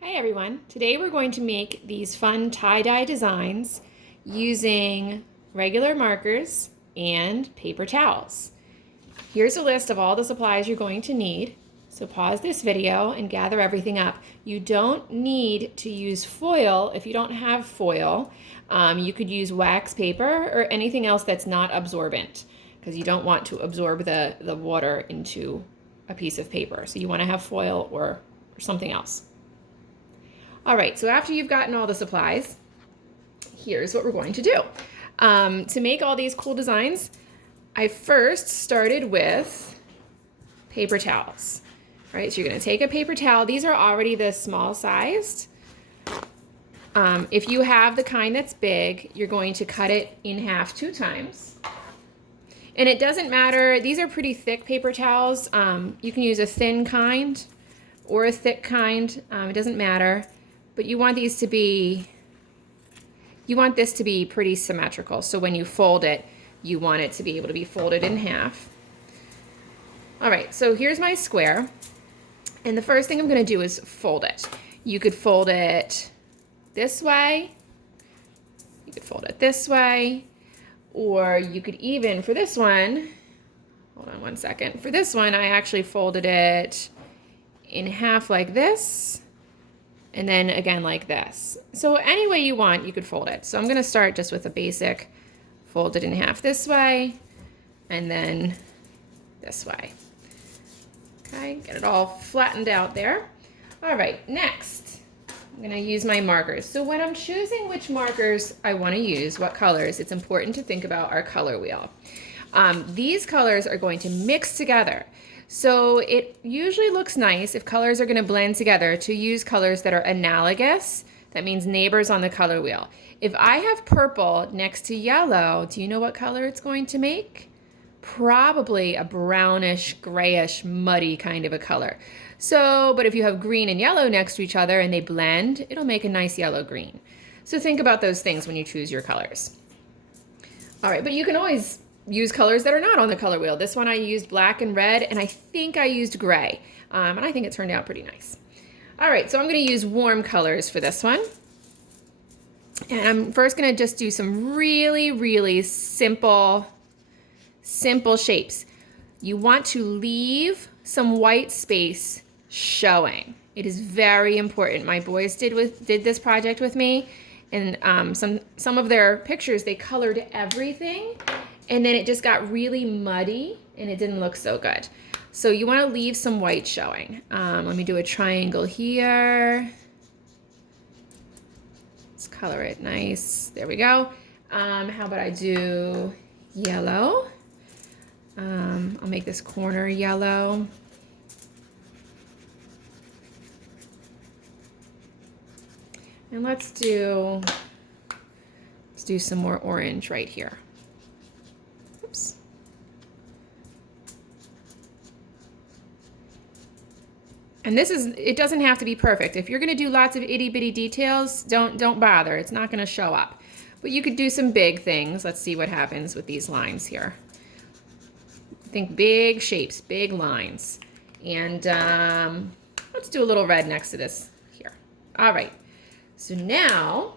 Hi everyone. Today we're going to make these fun tie-dye designs using regular markers and paper towels. Here's a list of all the supplies you're going to need. So pause this video and gather everything up. You don't need to use foil if you don't have foil. You could use wax paper or anything else that's not absorbent because you don't want to absorb the water into a piece of paper. So you want to have foil or something else. All right, so after you've gotten all the supplies, here's what we're going to do. To make all these cool designs, I first started with paper towels. All right, so you're gonna take a paper towel. These are already the small sized. If you have the kind that's big, you're going to cut it in half 2 times. And it doesn't matter, these are pretty thick paper towels. You can use a thin kind or a thick kind, it doesn't matter. But you want this to be pretty symmetrical. So when you fold it, you want it to be able to be folded in half. All right, so here's my square. And the first thing I'm gonna do is fold it. You could fold it this way. You could fold it this way. Or you could even, for this one, hold on one second. For this one, I actually folded it in half like this. And then again like this. So any way you want, you could fold it. So I'm gonna start just with a basic fold it in half this way, and then this way. Okay, get it all flattened out there. All right, next, I'm gonna use my markers. So when I'm choosing which markers I wanna use, what colors, it's important to think about our color wheel. These colors are going to mix together. So it usually looks nice if colors are going to blend together to use colors that are analogous. That means neighbors on the color wheel. If I have purple next to yellow, do you know what color it's going to make? Probably a brownish, grayish, muddy kind of a color. So, but if you have green and yellow next to each other and they blend, it'll make a nice yellow-green. So think about those things when you choose your colors. All right, but you can always use colors that are not on the color wheel. This one I used black and red, and I think I used gray. And I think it turned out pretty nice. All right, so I'm gonna use warm colors for this one. And I'm first gonna just do some really, really simple shapes. You want to leave some white space showing. It is very important. My boys did this project with me, and some of their pictures, they colored everything, and then it just got really muddy and it didn't look so good. So you want to leave some white showing. Let me do a triangle here. Let's color it nice. There we go. How about I do yellow? I'll make this corner yellow. And let's do some more orange right here. Oops. And it doesn't have to be perfect. If you're gonna do lots of itty bitty details, don't bother. It's not gonna show up. But you could do some big things. Let's see what happens with these lines here. Think big shapes, big lines. And let's do a little red next to this here. All right, so now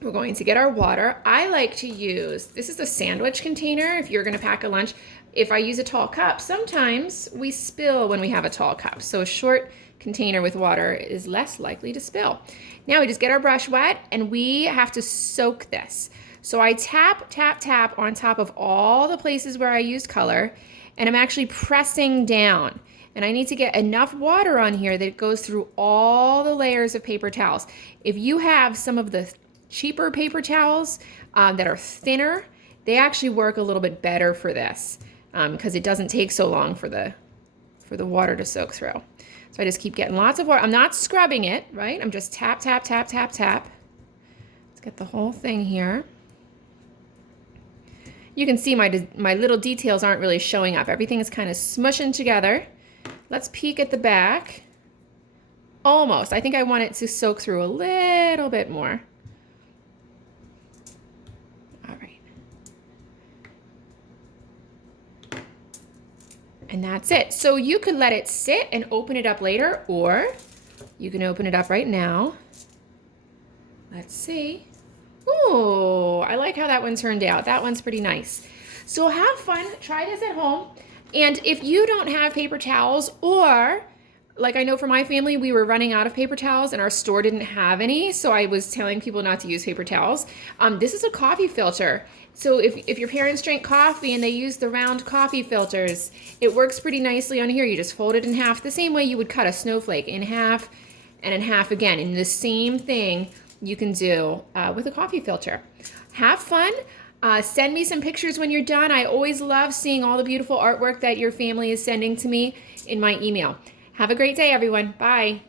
we're going to get our water. I like to use, this is a sandwich container if you're gonna pack a lunch. If I use a tall cup, sometimes we spill when we have a tall cup. So a short container with water is less likely to spill. Now we just get our brush wet and we have to soak this. So I tap, tap, tap on top of all the places where I used color, and I'm actually pressing down. And I need to get enough water on here that it goes through all the layers of paper towels. If you have some of the cheaper paper towels that are thinner, they actually work a little bit better for this because it doesn't take so long for the water to soak through. So I just keep getting lots of water. I'm not scrubbing it, right? I'm just tap, tap, tap, tap, tap. Let's get the whole thing here. You can see my little details aren't really showing up. Everything is kind of smushing together. Let's peek at the back. Almost. I think I want it to soak through a little bit more. All right. And that's it. So you could let it sit and open it up later, or You can open it up right now. Let's see. Ooh, I like how that one turned out. That one's pretty nice. So have fun. Try this at home. And if you don't have paper towels, or like I know for my family, we were running out of paper towels and our store didn't have any, so I was telling people not to use paper towels. This is a coffee filter. So if your parents drink coffee and they use the round coffee filters, it works pretty nicely on here. You just fold it in half the same way you would cut a snowflake, in half and in half again. And the same thing you can do with a coffee filter. Have fun. Send me some pictures when you're done. I always love seeing all the beautiful artwork that your family is sending to me in my email. Have a great day, everyone. Bye.